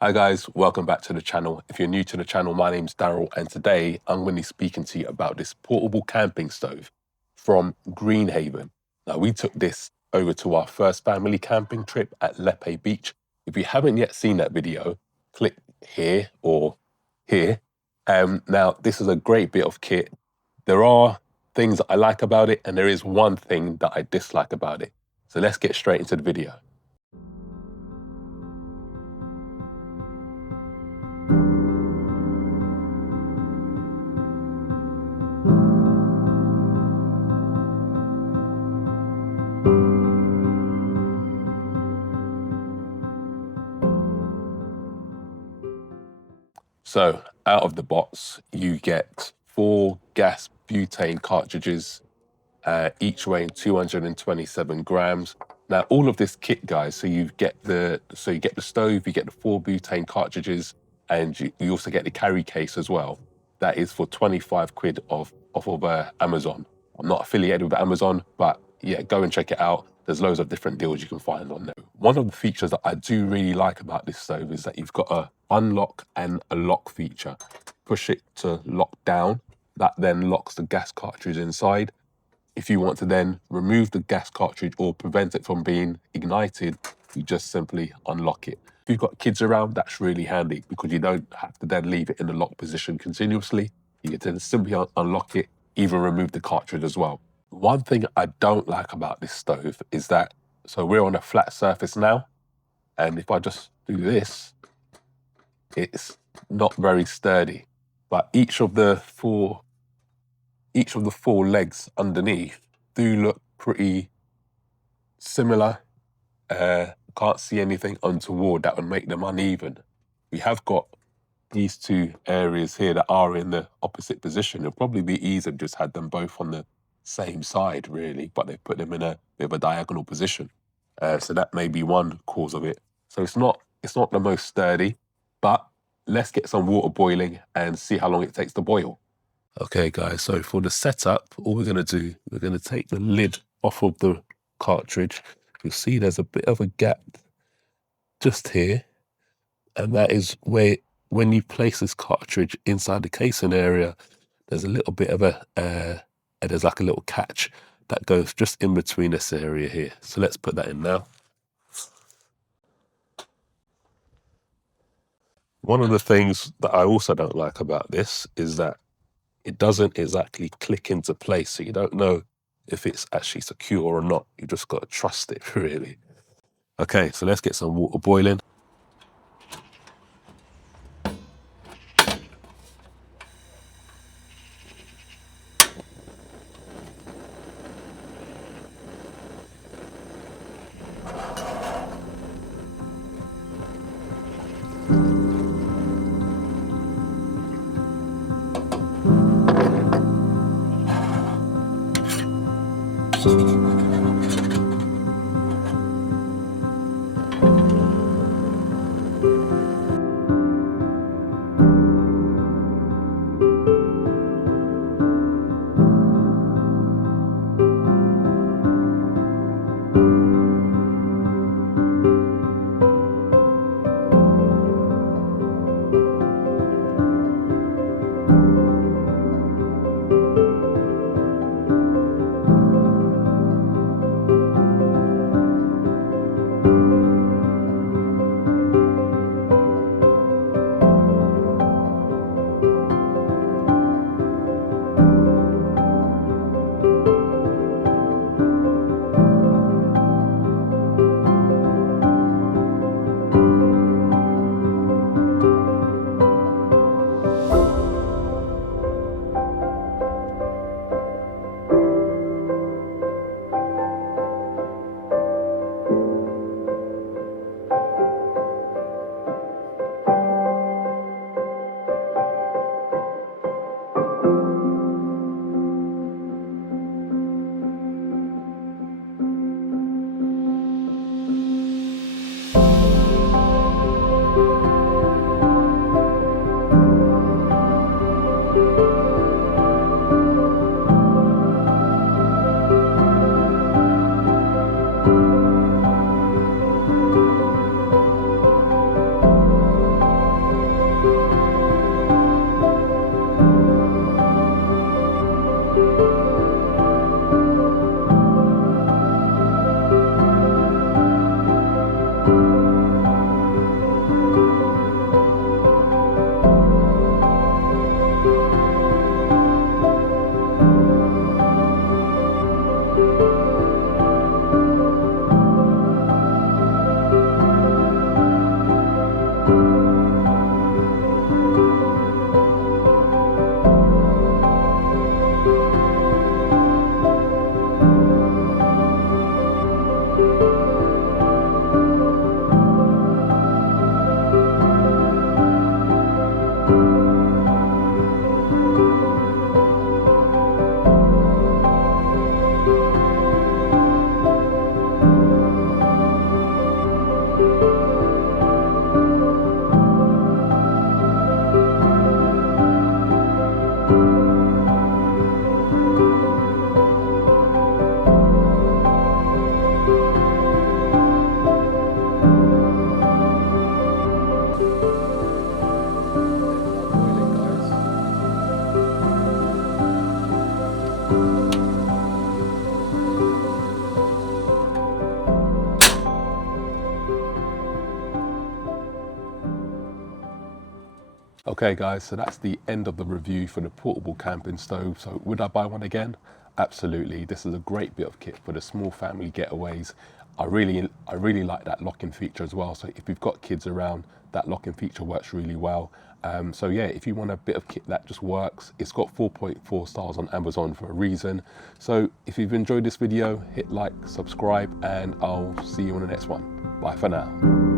Hi guys, welcome back to the channel. If you're new to the channel, my name's Daryl and today I'm going to be speaking to you about this portable camping stove from Greenhaven. Now we took this over to our first family camping trip at Lepe Beach. If you haven't yet seen that video, click here or here. Now this is a great bit of kit. There are things that I like about it and there is one thing that I dislike about it. So let's get straight into the video. So out of the box, you get 4 gas butane cartridges, each weighing 227 grams. Now, all of this kit, guys, so you get the stove, you get the 4 butane cartridges, and you also get the carry case as well. That is for 25 quid off of Amazon. I'm not affiliated with Amazon, but yeah, go and check it out. There's loads of different deals you can find on there. One of the features that I do really like about this stove is that you've got a unlock and a lock feature. Push it to lock down. That then locks the gas cartridge inside. If you want to then remove the gas cartridge or prevent it from being ignited, you just simply unlock it. If you've got kids around, that's really handy because you don't have to then leave it in the lock position continuously. You can then simply unlock it, even remove the cartridge as well. One thing I don't like about this stove is that, so we're on a flat surface now, and if I just do this, it's not very sturdy. But each of the four legs underneath do look pretty similar. Can't see anything untoward that would make them uneven. We have got these two areas here that are in the opposite position. It'll probably be easier if just had them both on the same side, really, but they put them in a bit of a diagonal position. So that may be one cause of it. So it's not the most sturdy, but let's get some water boiling and see how long it takes to boil. Okay, guys, so for the setup, all we're going to do, we're going to take the lid off of the cartridge. You'll see there's a bit of a gap just here, and that is where, when you place this cartridge inside the casing area, there's a little bit of there's like a little catch that goes just in between this area here. So let's put that in now. One of the things that I also don't like about this is that it doesn't exactly click into place, so you don't know if it's actually secure or not. You just got to trust it, really. Okay, so let's get some water boiling. Okay guys, so that's the end of the review for the portable camping stove. So would I buy one again? Absolutely. This is a great bit of kit for the small family getaways. I really like that lock-in feature as well. So if you've got kids around, that lock-in feature works really well. So yeah, if you want a bit of kit that just works, it's got 4.4 stars on Amazon for a reason. So if you've enjoyed this video, hit like, subscribe, and I'll see you on the next one. Bye for now.